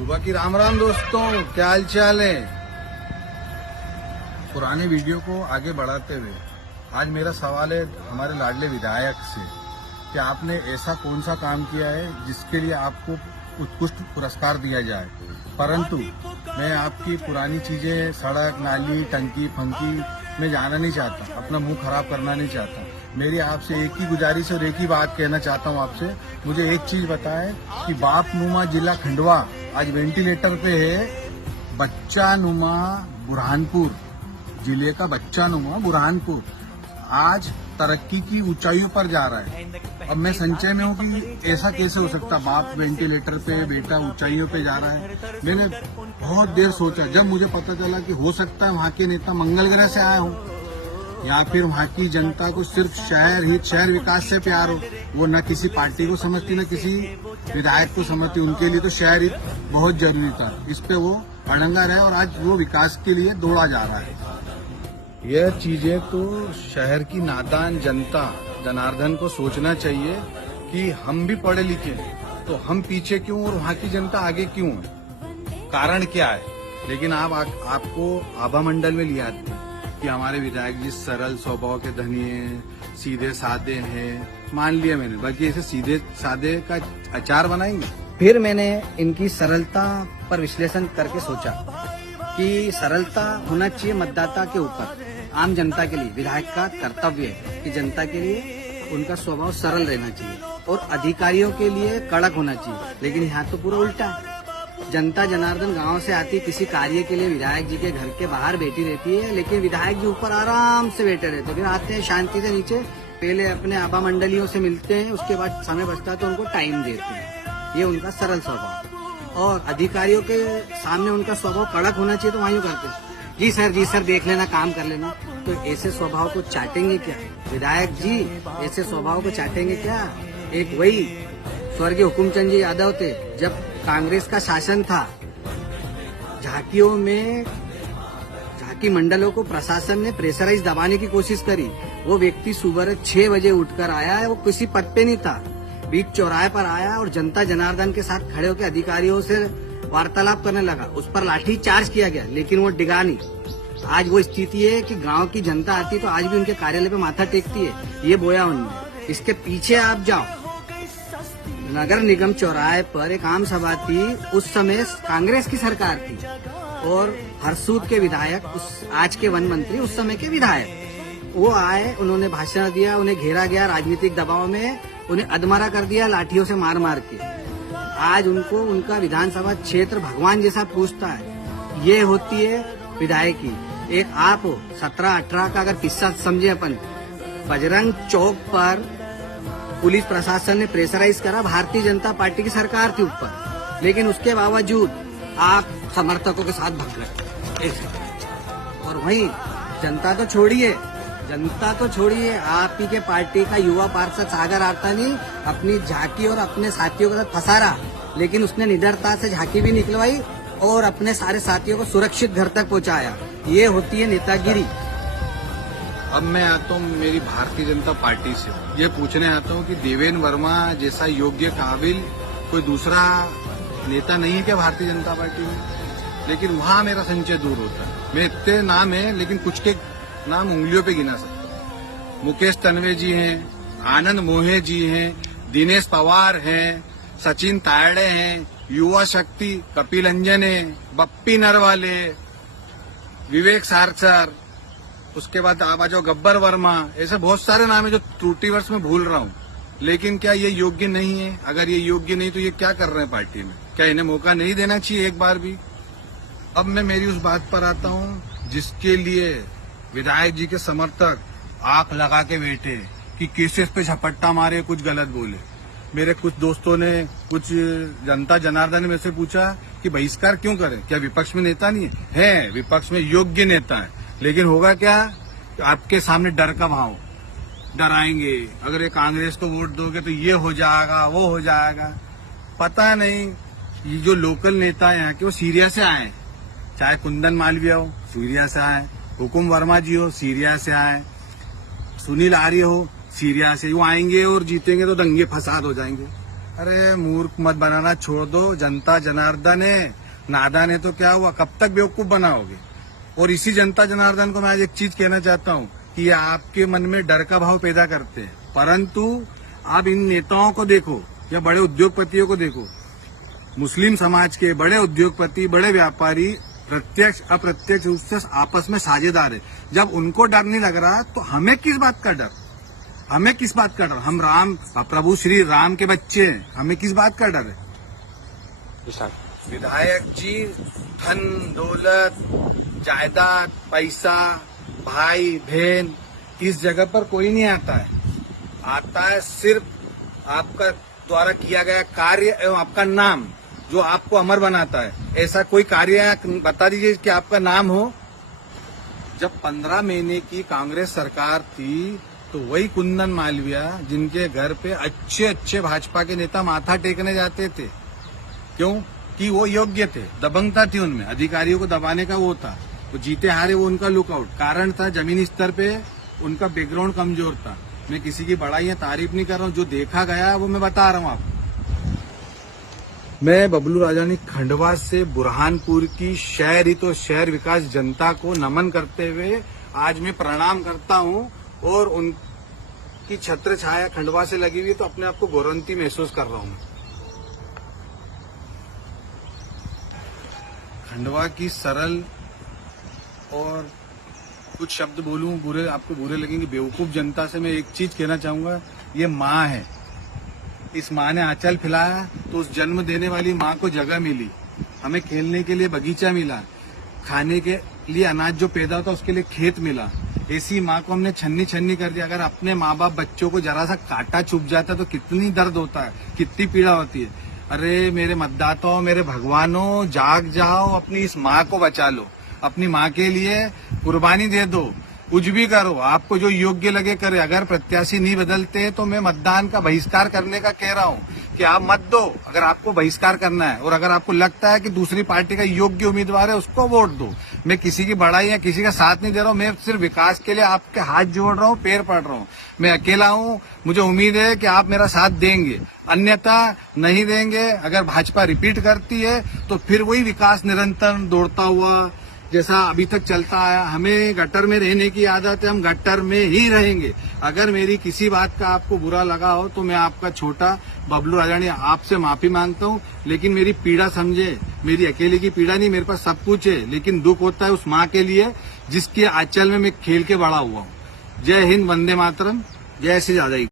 सुबह की राम राम दोस्तों, क्या हाल चाल है। पुराने वीडियो को आगे बढ़ाते हुए आज मेरा सवाल है हमारे लाडले विधायक से कि आपने ऐसा कौन सा काम किया है जिसके लिए आपको उत्कृष्ट पुरस्कार दिया जाए। परंतु मैं आपकी पुरानी चीजें, सड़क, नाली, टंकी फंकी में जाना नहीं चाहता, अपना मुंह खराब करना नहीं चाहता। मेरी आपसे एक ही गुजारिश और एक ही बात कहना चाहता हूँ आपसे, मुझे एक चीज बताएं कि बाप नुमा जिला खंडवा आज वेंटिलेटर पे है। बच्चा नुमा बुरहानपुर जिले का बच्चा नुमा बुरहानपुर आज तरक्की की ऊंचाइयों पर जा रहा है। अब मैं संचय में हूँ कि ऐसा कैसे हो सकता, बाप वेंटिलेटर पे, बेटा ऊंचाइयों पे जा रहा है। मैंने बहुत देर सोचा, जब मुझे पता चला कि हो सकता है वहाँ के नेता मंगल ग्रह से आए हो या फिर वहाँ की जनता को सिर्फ शहर हित, शहर विकास से प्यार हो। वो न किसी पार्टी को समझती, न किसी विधायक को समझती। उनके लिए तो शहर हित बहुत जरूरी था, इस पे वो अड़ंगा रहे और आज वो विकास के लिए दौड़ा जा रहा है। यह चीजें तो शहर की नादान जनता जनार्दन को सोचना चाहिए कि हम भी पढ़े लिखे तो हम पीछे क्यों और वहाँ की जनता आगे क्यों है, कारण क्या है। लेकिन आपको आभा मंडल में लिया कि हमारे विधायक जी सरल स्वभाव के धनी हैं, सीधे साधे हैं। मान लिया मैंने, बाकी ऐसे सीधे साधे का अचार बनाएंगे। फिर मैंने इनकी सरलता पर विश्लेषण करके सोचा कि सरलता होना चाहिए मतदाता के ऊपर। आम जनता के लिए विधायक का कर्तव्य है कि जनता के लिए उनका स्वभाव सरल रहना चाहिए और अधिकारियों के लिए कड़क होना चाहिए। लेकिन यहाँ तो पूरा उल्टा है। जनता जनार्दन गांव से आती किसी कार्य के लिए विधायक जी के घर के बाहर बैठी रहती है, लेकिन विधायक जी ऊपर आराम से बैठे रहते हैं। फिर आते हैं शांति से नीचे, पहले अपने आभा मंडलियों से मिलते हैं, उसके बाद समय बचता है तो उनको टाइम देते हैं। ये उनका सरल स्वभाव। और अधिकारियों के सामने उनका स्वभाव कड़क होना चाहिए, तो वहाँ यूँ करते हैं, जी सर देख लेना, काम कर लेना। तो ऐसे स्वभाव को चाटेंगे क्या विधायक जी? ऐसे स्वभाव को चाटेंगे क्या? एक वही स्वर्गीय हुकुमचंद जी यादव थे, जब कांग्रेस का शासन था, झांकियों में झांकी मंडलों को प्रशासन ने प्रेशराइज दबाने की कोशिश करी। वो व्यक्ति सुबह 6 बजे उठकर आया है, वो किसी पद पे नहीं था, बीच चौराहे पर आया और जनता जनार्दन के साथ खड़े होकर अधिकारियों से वार्तालाप करने लगा। उस पर लाठी चार्ज किया गया, लेकिन वो डिगा नहीं। आज वो स्थिति है कि गांव की जनता आती तो आज भी उनके कार्यालय पे माथा टेकती है। ये बोया उनने। इसके पीछे आप जाओ, नगर निगम चौराहे पर एक आम सभा थी, उस समय कांग्रेस की सरकार थी और हरसूद के विधायक, उस आज के वन मंत्री, उस समय के विधायक, वो आए, उन्होंने भाषण दिया, उन्हें घेरा गया राजनीतिक दबाव में, उन्हें अधमरा कर दिया लाठियों से मार मार के। आज उनको उनका विधानसभा क्षेत्र भगवान जैसा पूछता है। ये होती है विधायकी। एक आप हो 17-18 का अगर किस्सा समझे अपन, बजरंग चौक पर पुलिस प्रशासन ने प्रेशराइज करा, भारतीय जनता पार्टी की सरकार थी ऊपर, लेकिन उसके बावजूद आप समर्थकों के साथ भाग गए। और वहीं जनता तो छोड़िए, आप ही के पार्टी का युवा पार्षद सागर आर्तानी अपनी झांकी और अपने साथियों के साथ फंसा रहा, लेकिन उसने निडरता से झांकी भी निकलवाई और अपने सारे साथियों को सुरक्षित घर तक पहुंचाया। ये होती है नेतागिरी। अब मैं आता हूँ मेरी भारतीय जनता पार्टी से, ये पूछने आता हूँ कि देवेंद्र वर्मा जैसा योग्य काबिल कोई दूसरा नेता नहीं है क्या भारतीय जनता पार्टी में? लेकिन वहाँ मेरा संचय दूर होता है। मैं इतने नाम है, लेकिन कुछ के नाम उंगलियों पे गिना सकता। मुकेश तन्वे जी हैं, आनंद मोहे जी हैं, दिनेश पवार हैं, सचिन तायड़े हैं, युवा शक्ति कपिल अंजन है, बप्पी नरवाले, विवेक सारसर, उसके बाद आप आ जाओ गब्बर वर्मा। ऐसे बहुत सारे नाम है जो त्रुटिवर्ष में भूल रहा हूँ। लेकिन क्या ये योग्य नहीं है? अगर ये योग्य नहीं तो ये क्या कर रहे हैं पार्टी में? क्या इन्हें मौका नहीं देना चाहिए एक बार भी? अब मैं मेरी उस बात पर आता हूँ जिसके लिए विधायक जी के समर्थक आंख लगा के बैठे कि केसेस पे झपट्टा मारे, कुछ गलत बोले। मेरे कुछ दोस्तों ने, कुछ जनता जनार्दन ने मेरे से पूछा कि बहिष्कार क्यों करें, क्या विपक्ष में नेता नहीं है? विपक्ष में योग्य नेता है, लेकिन होगा क्या? आपके सामने डर का भाव, डराएंगे, अगर ये कांग्रेस को वोट दोगे तो ये हो जाएगा, वो हो जाएगा। पता नहीं ये जो लोकल नेता हैं कि वो सीरिया से आए, चाहे कुंदन मालवीय हो सीरिया से आए, हुकुम वर्मा जी हो सीरिया से आए, सुनील आर्य हो सीरिया से, वो आएंगे और जीतेंगे तो दंगे फसाद हो जाएंगे। अरे मूर्ख मत बनाना छोड़ दो, जनता जनार्दन है, नादान है तो क्या हुआ, कब तक बेवकूफ बनाओगे। और इसी जनता जनार्दन को मैं आज एक चीज कहना चाहता हूँ कि ये आपके मन में डर का भाव पैदा करते हैं, परंतु आप इन नेताओं को देखो या बड़े उद्योगपतियों को देखो, मुस्लिम समाज के बड़े उद्योगपति, बड़े व्यापारी प्रत्यक्ष अप्रत्यक्ष रूप से आपस में साझेदार है। जब उनको डर नहीं लग रहा तो हमें किस बात का डर, हमें किस बात का डर। हम राम प्रभु श्री राम के बच्चे हैं, हमें किस बात का डर है। विधायक जी धन दौलत जायदाद पैसा भाई बहन इस जगह पर कोई नहीं आता है, आता है सिर्फ आपका द्वारा किया गया कार्य एवं आपका नाम जो आपको अमर बनाता है। ऐसा कोई कार्य बता दीजिए कि आपका नाम हो। जब 15 महीने की कांग्रेस सरकार थी तो वही कुंदन मालविया जिनके घर पे अच्छे अच्छे भाजपा के नेता माथा टेकने जाते थे, क्यों कि वो योग्य थे, दबंगता थी उनमें, अधिकारियों को दबाने का वो था, वो जीते हारे वो उनका लुकआउट कारण था। जमीनी स्तर पे उनका बैकग्राउंड कमजोर था। मैं किसी की बड़ाई या तारीफ नहीं कर रहा हूँ, जो देखा गया वो मैं बता रहा हूँ आपको। मैं बबलू राजानी खंडवा से बुरहानपुर की शहरी तो शहर विकास जनता को नमन करते हुए आज मैं प्रणाम करता हूँ और उनकी छत्र छाया खंडवा से लगी हुई तो अपने आप को गौरवंती महसूस कर रहा हूँ। खंडवा की सरल और कुछ शब्द बोलूं बुरे आपको बुरे लगेंगे, बेवकूफ जनता से मैं एक चीज कहना चाहूंगा, ये माँ है, इस माँ ने आंचल फैलाया तो उस जन्म देने वाली माँ को जगह मिली, हमें खेलने के लिए बगीचा मिला, खाने के लिए अनाज जो पैदा होता उसके लिए खेत मिला। ऐसी माँ को हमने छन्नी छन्नी कर दिया। अगर अपने माँ बाप बच्चों को जरा सा कांटा चुभ जाता है तो कितनी दर्द होता है, कितनी पीड़ा होती है। अरे मेरे मतदाताओं, मेरे भगवानों, जाग जाओ, अपनी इस माँ को बचा लो, अपनी माँ के लिए कुर्बानी दे दो, कुछ भी करो, आपको जो योग्य लगे करे। अगर प्रत्याशी नहीं बदलते तो मैं मतदान का बहिष्कार करने का कह रहा हूँ कि आप मत दो, अगर आपको बहिष्कार करना है। और अगर आपको लगता है कि दूसरी पार्टी का योग्य उम्मीदवार है उसको वोट दो। मैं किसी की बड़ाई या किसी का साथ नहीं दे रहा हूँ, मैं सिर्फ विकास के लिए आपके हाथ जोड़ रहा हूँ, पैर पड़ रहा हूँ। मैं अकेला हूँ, मुझे उम्मीद है कि आप मेरा साथ देंगे, अन्यथा नहीं देंगे। अगर भाजपा रिपीट करती है तो फिर वही विकास निरंतर दौड़ता हुआ जैसा अभी तक चलता आया। हमें गटर में रहने की आदत है, हम गटर में ही रहेंगे। अगर मेरी किसी बात का आपको बुरा लगा हो तो मैं आपका छोटा बबलू राजानी आपसे माफी मांगता हूँ, लेकिन मेरी पीड़ा समझे, मेरी अकेले की पीड़ा नहीं, मेरे पास सब कुछ है, लेकिन दुख होता है उस माँ के लिए जिसके आंचल में मैं खेल के बड़ा हुआ हूँ। जय हिंद, वंदे मातरम, जय श्री राजा।